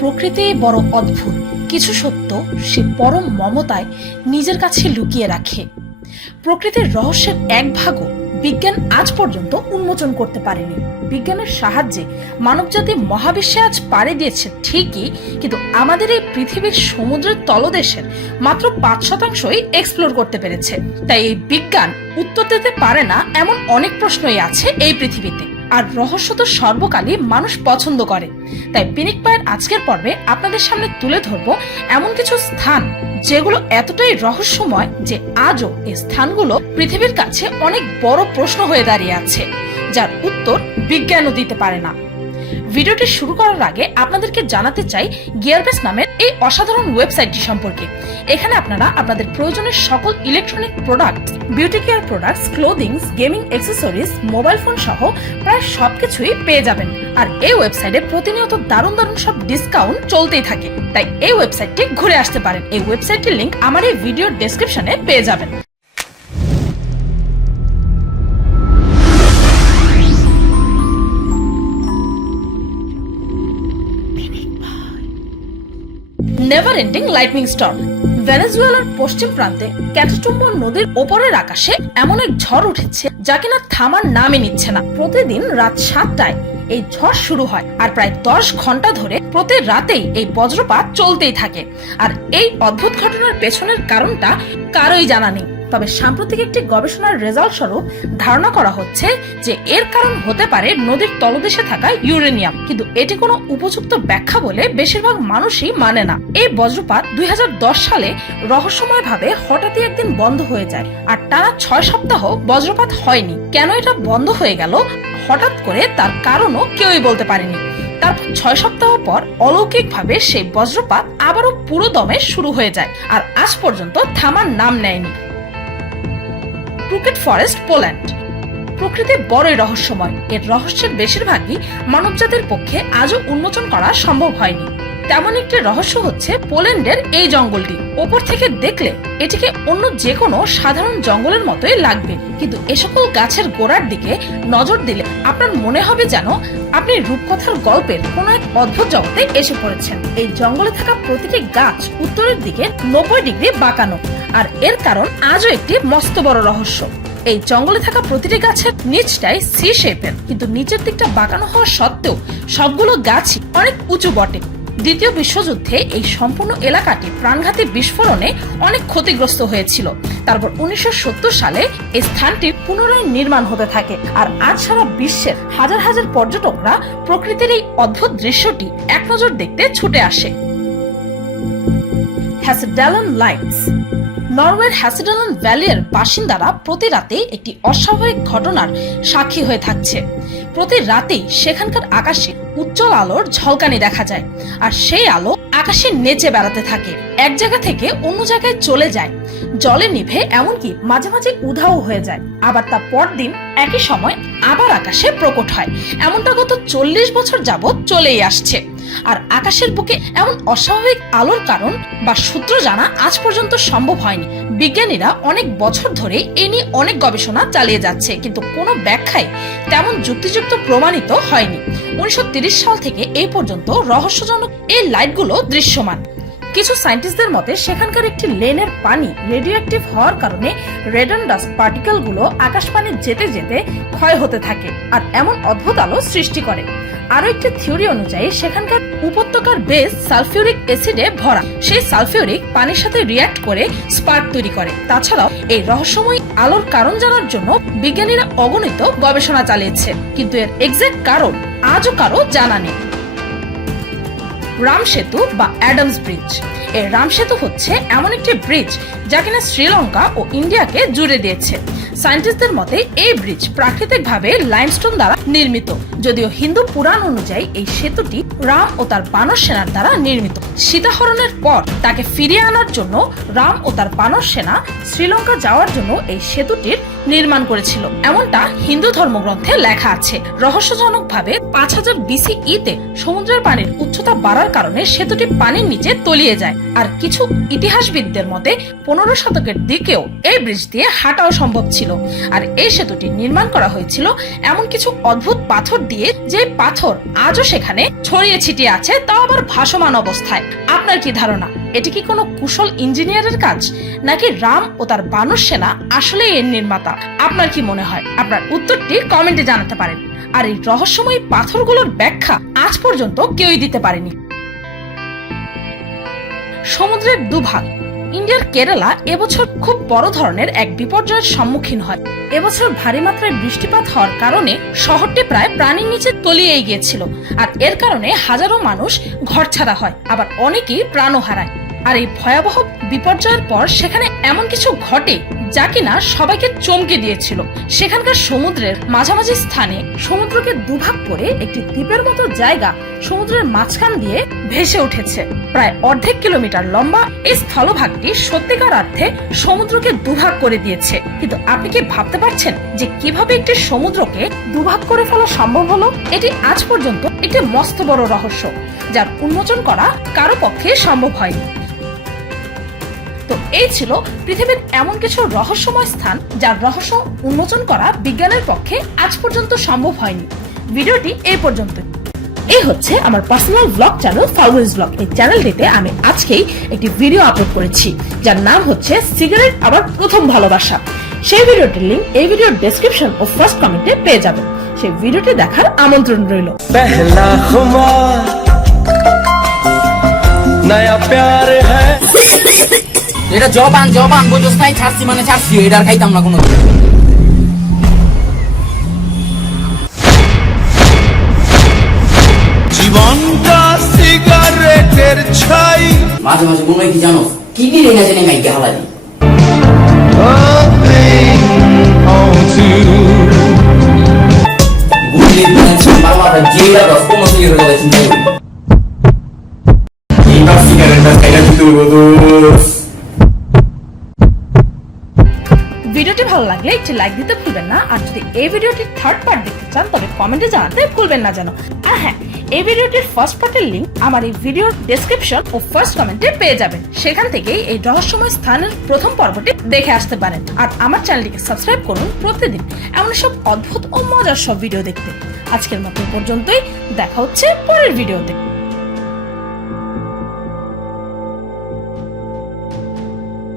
প্রকৃতি বড় অদ্ভুত। কিছু সত্য সে পরম মমতায় নিজের কাছে লুকিয়ে রাখে। প্রকৃতির রহস্যের এক ভাগও বিজ্ঞান আজ পর্যন্ত উন্মোচন করতে পারেনি। বিজ্ঞানের সাহায্যে মানবজাতি মহাবিশ্বে আজ পাড়ি দিয়েছে ঠিকই, কিন্তু আমাদের এই পৃথিবীর সমুদ্রের তলদেশের মাত্র 5%ই এক্সপ্লোর করতে পেরেছে। তাই এই বিজ্ঞান উত্তর দিতে পারে না এমন অনেক প্রশ্নই আছে এই পৃথিবীতে। আর রহস্য তো সর্বকালই মানুষ পছন্দ করে। তাই পিনিক পায়ের আজকের পর্বে আপনাদের সামনে তুলে ধরবো এমন কিছু স্থান যেগুলো এতটাই রহস্যময় যে আজও এই স্থানগুলো পৃথিবীর কাছে অনেক বড় প্রশ্ন হয়ে দাঁড়িয়ে আছে, যার উত্তর বিজ্ঞানও দিতে পারে না। ভিডিওটি শুরু করার আগে আপনাদেরকে জানাতে চাই গিয়ারবেস নামের এই অসাধারণ ওয়েবসাইটটি সম্পর্কে। এখানে আপনারা আপনাদের প্রয়োজনের সকল electronic product, beauty care products, ক্লোদিংস, gaming accessories, mobile phone সহ প্রায় সবকিছুই পেয়ে যাবেন। আর এই ওয়েবসাইটে প্রতিনিয়ত দারুণ দারুণ সব ডিসকাউন্ট চলতেই থাকে, তাই এই ওয়েবসাইটটি ঘুরে আসতে পারেন। এই ওয়েবসাইটটির লিংক আমার এই ভিডিওর ডেসক্রিপশনে পেয়ে যাবেন। Never ending lightning storm. ভেনেজুয়েলার পশ্চিম প্রান্তে ক্যাটাটুম্বো নদীর ওপরের আকাশে এমন এক ঝড় উঠেছে যা কিনা থামার নামই নিচ্ছে না। প্রতিদিন রাত 7টায় এই ঝড় শুরু হয় আর প্রায় 10 ঘন্টা ধরে প্রতি রাতেই এই বজ্রপাত চলতেই থাকে। আর এই অদ্ভুত ঘটনার পেছনের কারণটা কারোই জানা নেই। তবে সাম্প্রতিক একটি গবেষণার রেজাল্ট স্বরূপ ধারণা করা হচ্ছে যে এর কারণ হতে পারে নদীর তলদেশে থাকা ইউরেনিয়াম, কিন্তু এটি কোনো উপযুক্ত ব্যাখ্যা বলে বেশিরভাগ মানুষই মানে না। এই বজ্রপাত 2010 সালে রহস্যময়ভাবে হঠাৎই একদিন বন্ধ হয়ে যায় আর টানা 6 সপ্তাহ বজ্রপাত হয়নি। কেন এটা বন্ধ হয়ে গেল হঠাৎ করে তার কারণও কেউই বলতে পারেনি। তারপর 6 সপ্তাহ পর অলৌকিকভাবে সেই বজ্রপাত আবারও পুরো দমে শুরু হয়ে যায় আর আজ পর্যন্ত থামার নাম নেয়নি। Crooked forest, Poland. প্রকৃতি বড়ই রহস্যময়। এর রহস্যের বেশিরভাগই মানবজাতির পক্ষে আজও উন্মোচন করা সম্ভব হয়নি। তেমন একটি রহস্য হচ্ছে পোল্যান্ডের এই জঙ্গলটি। ওপর থেকে দেখলে এটিকে অন্য যে কোনো সাধারণ জঙ্গলের মতোই লাগবে, কিন্তু এ সকল গাছের গোড়ার দিকে নজর দিলে আপনার মনে হবে যেন আপনি রূপকথার গল্পের কোন এক অদ্ভুত জগতে এসে পড়েছেন। এই জঙ্গলে থাকা প্রতিটি গাছ উত্তরের দিকে 90 ডিগ্রি বাঁকানো, আর এর কারণ আজও একটি মস্ত বড় রহস্য। এই জঙ্গলে থাকা প্রতিটি গাছের নিচটাই সি শেপের, কিন্তু নিচের দিকটা বাঁকানো হওয়া সত্ত্বেও সবগুলো গাছই অনেক উঁচু বটে। দ্বিতীয় বিশ্বযুদ্ধে এই সম্পূর্ণ এলাকাটি প্রাণঘাতী বিস্ফোরণে অনেক ক্ষতিগ্রস্ত হয়েছিল। তারপর 1970 সালে এই স্থানটি পুনরায় নির্মাণ হতে থাকে আর আজ সারা বিশ্বের হাজার হাজার পর্যটকরা প্রকৃতির এই অদ্ভুত দৃশ্যটি এক নজর দেখতে ছুটে আসে। হ্যাসেডালেন লাইটস। নরওয়ের হ্যাসেডালেন ভ্যালির বাসিন্দারা প্রতি রাতে একটি অস্বাভাবিক ঘটনার সাক্ষী হয়ে থাকছে। প্রতি রাতেই সেখানকার আকাশে উজ্জ্বল আলোর ঝলকানি দেখা যায় আর সেই আলো আকাশে নেচে বেড়াতে থাকে, এক জায়গা থেকে অন্য জায়গায় চলে যায়, জলে নিভে, এমনকি মাঝে মাঝে উধাও হয়ে যায়। আবার তা পরদিন একই সময় আবার আকাশে প্রকট হয়। এমনটা গত 40 বছর যাবৎ চলেই আসছে। আর আকাশের বুকে এমন অস্বাভাবিক আলোর কারণ বা সূত্র জানা আজ পর্যন্ত সম্ভব হয়নি। বিজ্ঞানীরা অনেক বছর ধরে এ নিয়ে অনেক গবেষণা চালিয়ে যাচ্ছে, কিন্তু কোনো ব্যাখ্যাই তেমন যুক্তিযুক্ত প্রমাণিত হয়নি। 1930 সাল থেকে এই পর্যন্ত রহস্যজনক এই লাইটগুলো দৃশ্যমান। কিছু সায়েন্টিস্টদের মতে সেখানকার একটি লেনের পানি রেডিও অ্যাক্টিভ হওয়ার কারণে রেডন ডাস্ট পার্টিকেল গুলো আকাশপানে যেতে যেতে ক্ষয় হতে থাকে আর এমন অদ্ভুত আলো সৃষ্টি করে। আরো একটি থিওরি অনুযায়ী সেখানকার উপত্যকার বেস সালফিউরিক অ্যাসিডে ভরা। সেই সালফিউরিক পানির সাথে রিঅ্যাক্ট করে স্পার্ক তৈরি করে। তাছাড়াও এই রহস্যময় আলোর কারণ জানার জন্য বিজ্ঞানীরা অগণিত গবেষণা চালিয়েছে, কিন্তু এর এক্সাক্ট কারণ আজও কারো জানা নেই। রাম সেতু বা অ্যাডামস ব্রিজ। এই রাম সেতু হচ্ছে এমন একটি ব্রিজ যা কিনা শ্রীলঙ্কা ও ইন্ডিয়াকে জুড়ে দিয়েছে। সায়েন্টিস্টদের মতে এই ব্রিজ প্রাকৃতিকভাবে লাইমস্টোন দ্বারা নির্মিত, যদিও হিন্দু পুরাণ অনুযায়ী এই সেতুটি রাম ও তার বানর সেনার দ্বারা নির্মিত। সীতাহরণের পর তাকে ফিরিয়ে আনার জন্য রাম ও তার বানর সেনা শ্রীলঙ্কা যাওয়ার জন্য এই সেতুটির নির্মাণ করেছিল, এমনটা হিন্দু ধর্মগ্রন্থে লেখা আছে। রহস্যজনকভাবে 5000 BCE-তে সমুদ্রের পানির উচ্চতা বাড়ার কারণে সেতুটি পানির নিচে তলিয়ে যায়। আর কিছু ইতিহাসবিদদের মতে 15 শতকের দিকেও এই ব্রিজ দিয়ে হাঁটাও সম্ভব ছিল। আর এই সেতুটি নির্মাণ করা হয়েছিল এমন কিছু অদ্ভুত পাথর দিয়ে, যে পাথর আজও সেখানে ছড়িয়ে ছিটিয়ে আছে, তাও আবার ভাসমান অবস্থায়। আপনার কি ধারণা, এটি কি কোনো কুশল ইঞ্জিনিয়ারের কাজ, নাকি রাম ও তার বানর সেনা আসলে এর নির্মাতা? আপনার কি মনে হয়? আপনার উত্তরটি কমেন্টে জানাতে পারেন। আর এই রহস্যময়ী পাথরগুলোর ব্যাখ্যা আজ পর্যন্ত কেউই দিতে পারেনি। সমুদ্রের দুভাগ। ইন্ডিয়ার কেরালা এবছর খুব বড় ধরনের এক বিপর্যয়ের সম্মুখীন হয়। এবছর ভারী মাত্রায় বৃষ্টিপাত হওয়ার কারণে শহরটি প্রায় পানির নিচে তলিয়ে গিয়েছিল। আর এর কারণে হাজারো মানুষ ঘরছাড়া হয়, আবার অনেকেই প্রাণও হারায়। আর এই ভয়াবহ বিপর্যয়ের পর সেখানে এমন কিছু ঘটে যা কিনা সবাইকে চমকে দিয়েছিল। সেখানকার সমুদ্রের মাঝামাঝি স্থানে সমুদ্রকে দুভাগ করে একটি দ্বীপের মতো জায়গা সমুদ্রের মাঝখান দিয়ে ভেসে উঠেছে। প্রায় অর্ধেক কিলোমিটার লম্বা এই স্থলভাগটি সত্যিকার অর্থে সমুদ্রকে দুভাগ করে দিয়েছে। কিন্তু আপনি কি ভাবতে পারছেন যে কিভাবে একটি সমুদ্রকে দুভাগ করে ফেলা সম্ভব হলো? এটি আজ পর্যন্ত একটি মস্ত বড় রহস্য, যার উন্মোচন করা কারো পক্ষে সম্ভব হয়নি। তো এই ছিল পৃথিবীর এমন কিছু রহস্যময় স্থান যার রহস্য উন্মোচন করা বিজ্ঞানের পক্ষে আজ পর্যন্ত সম্ভব হয়নি। ভিডিওটি এই পর্যন্ত। এই হচ্ছে আমার পার্সোনাল ব্লগ চ্যানেল ফাউলস ব্লগ। এই চ্যানেলটিতে আমি আজকেই একটি ভিডিও আপলোড করেছি যার নাম হচ্ছে সিগারেট আবার প্রথম ভালোবাসা। সেই ভিডিওটির লিংক এই ভিডিওর ডেসক্রিপশন ও ফার্স্ট কমেন্টে পেয়ে যাবেন। সেই ভিডিওটি দেখার আমন্ত্রণ রইল। पहला खुमार नया प्यार है। এটা জবান বুঝছ নাই, ছাড়ছি মানে ছাড়ছি, এটা আর খাইতাম না কোনোদিন। জীবনটা সিগারেটের ছাই। মাঝে মাঝে মনে হয় কি জানো, কি কি রেখে আছে নেই হালাই বুঝলি বাবা যেটা দশ কোনো সিগারেট কথা চিন্তা করি এইবার সিগারেটটা খাইটা দিতে বলবো। ভিডিওটি ভালো লাগলে একটি লাইক দিতে ভুলবেন না। আর যদি এই ভিডিওটির থার্ড পার্ট দেখতে চান তবে কমেন্টে জানাতে ভুলবেন না যেন। আর হ্যাঁ, এই ভিডিওটির ফার্স্ট পার্টের লিংক আমার এই ভিডিওর ডেসক্রিপশন ও ফার্স্ট কমেন্টে পেয়ে যাবেন। সেখান থেকেই এই রহস্যময় স্থানের প্রথম পর্বটি দেখে আসতে পারেন। আর আমার চ্যানেলটিকে সাবস্ক্রাইব করুন প্রতিদিন এমন সব অদ্ভুত ও মজার সব ভিডিও দেখতে। আজকের মতো পর্যন্তই, দেখা হচ্ছে পরের ভিডিওতে।